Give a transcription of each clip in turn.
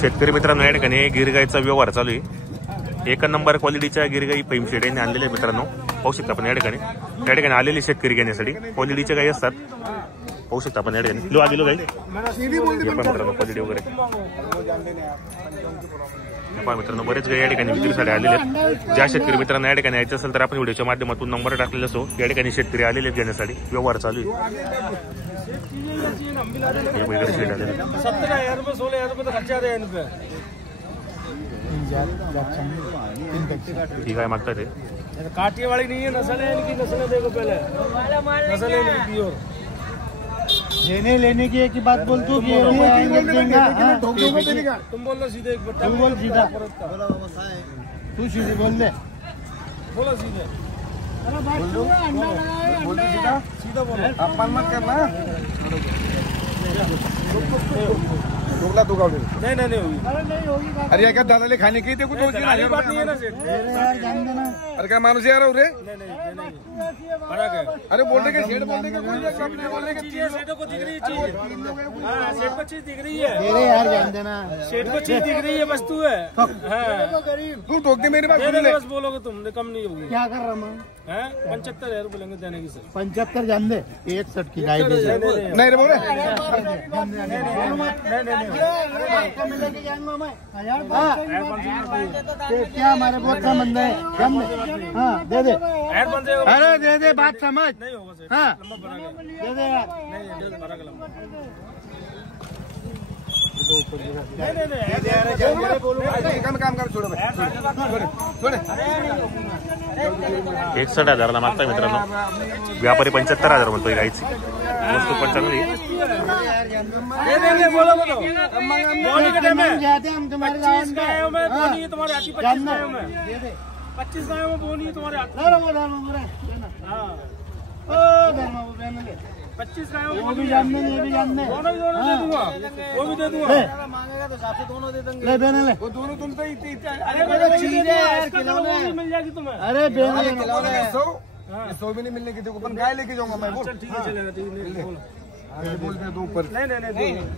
शेतकरी मित्रांनो या ठिकाणी गिरगाईचा व्यवहार चालू आहे। एक नंबर क्वालिटीच्या गिरगाई पैमशेट यांनी आणलेल्या मित्रांनो पाहू शकता आपण या ठिकाणी आलेली शेतकरी घेण्यासाठी क्वालिटीच्या गाई असतात। पाहू शकता आपण या ठिकाणी लो आलेलो गाई मित्रांनो क्वालिटी वगैरे मित्रांनो बरेच गाई या ठिकाणी विक्रीसाठी आलेले आहेत। ज्या शेतकरी मित्रांना या ठिकाणी यायचं असेल तर आपण व्हिडिओच्या माध्यमातून नंबर टाकलेला असो। या ठिकाणी शेतकरी आलेले घेण्यासाठी व्यवहार चालू आहे। 17,000 रुपये 16,000 रुपये तो खर्चा आ रहा है इन पे। ठीक है मागता थे काटिए वाली नहीं है, नस्ल है इनकी, नस्ल देखो पहले, नस्ल है इनकी प्योर। लेने लेने की एक ही बात बोलती हूँ कि तुम बोल लो सीधे, एक तू बोल सीधा, तू सीधे बोल दे, बोलो सीधे, सीधा बोलो, अपमान मत करना। नहीं होगी। अरे क्या दादा खाने की कुछ बात नहीं है ना सेठ। अरे क्या मानुस यार रे नहीं अरे बोलने के सेठ बोलने का सेठों को दिख रही है चीज। हाँ सेठ को चीज दिख रही है यार, जान देना सेठ को चीज दिख रही है, वस्तु है। तू टोक दे मेरी बात, बस बोलोगे तुम, कम नहीं होगी। क्या कर रहा मैं 75,000 रुपये लेंगे देने की सर। 75 जान दे, 61 की गाय दे। नहीं रे बोले क्या हमारे बहुत संबंध है। हाँ दे दे, अरे दे दे, बात समझ। नहीं होगा सर। हाँ दे दे यार। काम कर, छोड़ो 61,000 मागताय मित्रांनो। व्यापारी 75,000 म्हणतोय गाईची वस्तू पण चांगली। बोलो बोलो बोनी के टाइम में जाते हम तुम्हारे गांव में, बोनी है तुम्हारे हाथी 25 गायों में, 25 गायों में बोनी है तुम्हारे हाथी। हाँ 25 गायों वो भी जानने, ये भी जानने, दोनों दे दूंगा, वो भी दे दूंगा। मांगेगा तो साथ दोनों दे देंगे। ले बेने ले, वो दोनों तुम तो अरे चीज है यार, मिल जाएगी तुम्हें। अरे बेने 100 भी नहीं मिलने की, देखो अपन गाय लेके जाऊंगा मैं। ठीक है चलेगा, ठीक है बोलते दो ऊपर। नहीं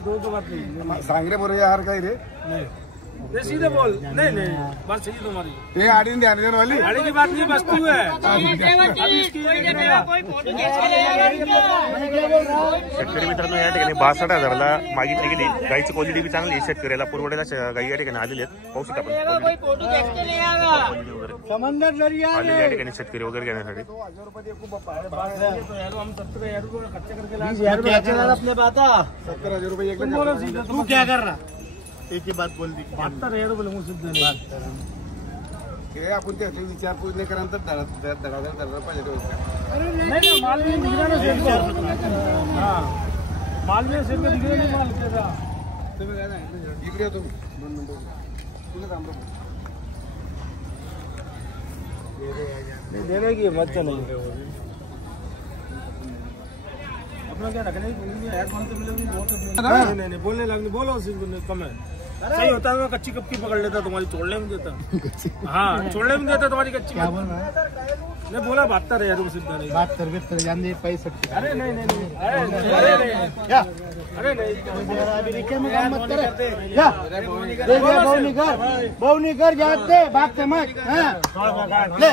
दो बात नहीं, सांगरे बोले यार काय रे, नहीं सीधे बोल। नहीं बात सही तुम्हारी, ये आड़ी ध्यान देने वाली गाड़ी की बात नहीं, वस्तु है। शेतकरी मित्रांनो या ठिकाणी 62,000ला मागितली गेली। गाईची क्वालिटी बी चांगली आहे। शेतकऱ्याला पुरवडेला गाई या ठिकाणी आलेले आहेत। पाहू शकता आपण समंदर दरिया आलेले या ठिकाणी शेतकरी वगैरे घेण्यासाठी। 1000 रुपये खर्चा करके अपने बात 70,000 रुपये। तू क्या कर रहा, एक ही बात बोल दी। 72,000 रुपये लूंगा सिद्ध आपण त्याची विचारपूस नाही करा तर धडा पाहिजे। नहीं माल में दिख रहा ना सेठ को। हाँ माल में सेठ को दिख रहा नहीं, माल क्या तुम्ही काय नाही इकडे तुम्ही 2 मिनिटं तुला काम करू देने की मत नहीं अपना क्या रखने की मिलेगी बहुत। नहीं बोलने लगने, बोलो कम है। सही होता है, मैं कच्ची कपकी पकड़ लेता, तुम्हारी छोड़ने में देता। हाँ छोड़ने में देता तुम्हारी कच्ची। क्या बोल रहा है? नहीं बोला 72,000 रुपये सिद्ध नहीं। 72 जान दे 65। अरे नहीं क्या, अरे नहीं अभी रिके में काम मत करे क्या, बहुनी कर जाते बात समझ। ले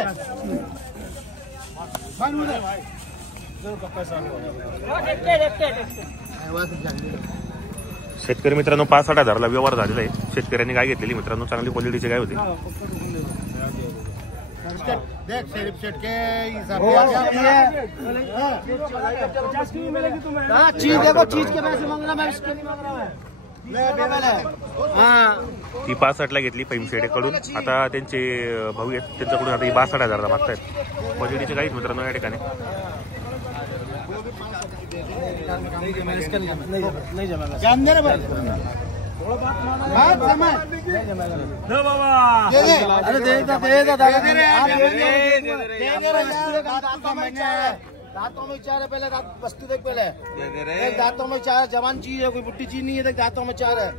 शेतकरी मित्रांनो 65,000ला व्यवहार झालेला आहे। शेतकऱ्यांनी गाय घेतलेली मित्रांनो, चांगली क्वालिटीची गाय होती। देख शरीफ सेठ के हिसाब चीज देखो, चीज के पैसे मांग रहा मैं, इसके नहीं मांग रहा मैं। ती 65ला घेतली पैमशेडेकडून। आता त्यांचे भाऊ आहेत त्यांच्याकडून आता ही 62,000ला मागतायत। क्वालिटीची गाय मित्रांनो या ठिकाणी। जान दे बात समझ। अरे दे दांतों में 4 है, पहले वस्तु देख, पहले एक दांतों में 4 जवान चीज है, कोई बुट्टी चीज नहीं है। देख दांतों में 4 है।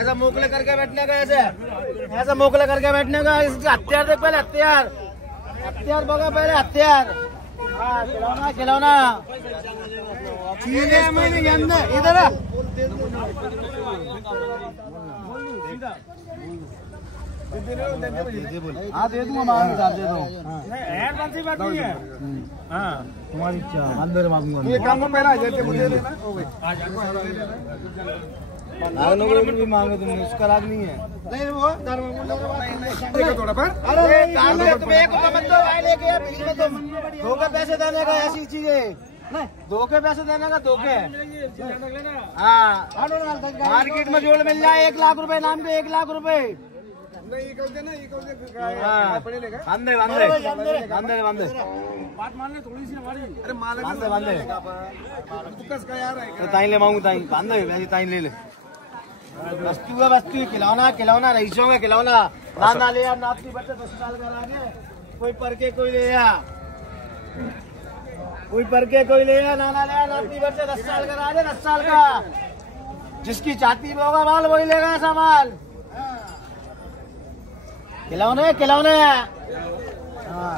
ऐसा मोकले करके बैठने का, ऐसा मोकले करके बैठने का। हथियार देख पहले, हथियार बगा पहले, हथियार खिलौना चीज है मैंने अंदर इधर हाँ दे दूंगा मांग हिसाब दे दो कौन सी बात नहीं है। हाँ तुम्हारी इच्छा अंदर मांगूंगा ये काम को पहला हजार मुझे लेना भी मांगे तुमने उसका राग नहीं है नहीं वो थोड़ा पर अरे तुम एक मत दो भाई लेके यार प्लीज मत तुम धोखे पैसे देने का ऐसी चीज है नहीं धोखे पैसे देने का धोखे हाँ मार्केट में जोड़ मिल जाए 1 लाख रुपए नाम के 1 लाख रुपए अंदर अंदर अंदर अंदर बात मान ले थोड़ी सी हमारी। अरे अंदर अंदर ताई ले मांगू ताई अंदर वैसे ताई ले ले वस्तु है वस्तु खिलौना खिलौना रईसों का खिलौना नाना ले यार नापती बच्चे 10 साल का आगे कोई पर के कोई ले या कोई पर के कोई ले या नाना ले नापती बच्चे 10 साल का आगे 10 साल का जिसकी चाहती होगा माल वही लेगा ऐसा माल खिलौने खिलौने हाँ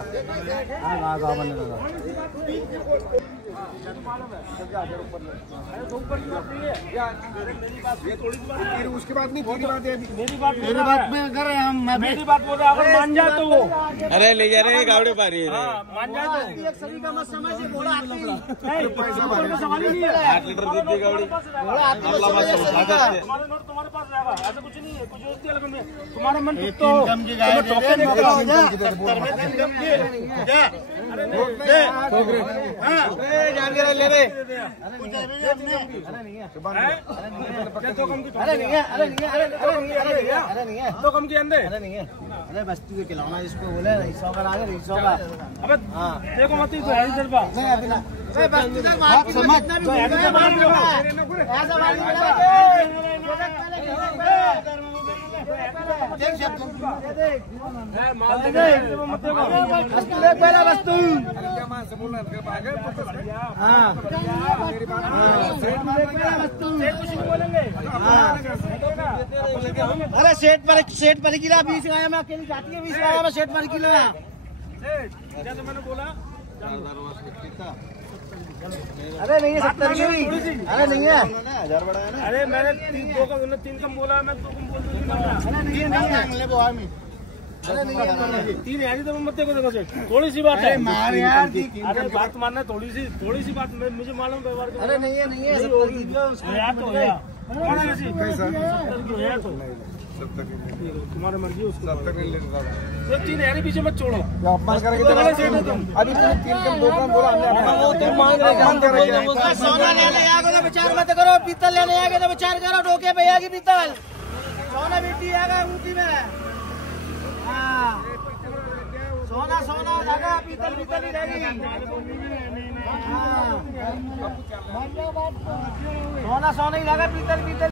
उसके बाद नहीं मेरी बात है मेरी बात में कर रहे हम मेरी बात बोले अगर मान जाए तो वो अरे ले जा रहे गावड़े पारी मान जाए तो एक सभी का मत समझ से घोड़ा हाथी सवाल ही नहीं है। 8 लीटर दूध की गावड़ी घोड़ा हाथी को समझ से सभी का तुम्हारा नोट तुम्हारे पास रहेगा ऐसा कुछ नहीं है कुछ दोस्ती अलग नहीं है तुम्हारा मन ये तो 3 कम की गाय दे दे जानकारी ले रे अरे नहीं है अरे नहीं है अरे नहीं है तो कम के अंदर अरे नहीं है अरे वस्तु के खिलौना इसको बोले 100 का आगे 100 का अबे हाँ देखो मत तो है इधर बा नहीं अभी ना वस्तु तक मार्केट में जितना भी ऐसा माल नहीं मिला वस्तु देख पहला वस्तु हाँ अरे सेठ पर किलो 20 आया मैं अकेली जाती है 20 आया मैं सेठ पर किलो जैसे मैंने बोला अरे नहीं है 70 की अरे नहीं है अरे मैंने 3 कम बोला मैं 2 कम बोल दूंगा तीन यार तो मत देखो देखो थोड़ी सी बात है मार यार अरे बात मानना थोड़ी सी बात मुझे मालूम व्यवहार अरे नहीं है तुम्हारा मर्जी उसको 3 यार पीछे मत छोड़ो अपमान करेंगे अभी तूने 3 कम 2 कम बोला हमने सोना लेने आगे तो विचार मत करो पीतल लेने आगे तो विचार करो डोके पे आगे पीतल सोना बेटी आगा ऊँटी में सोना सोना लगा पीतल पीतल ही रहेगी सोना सोना ही लगा पीतल पीतल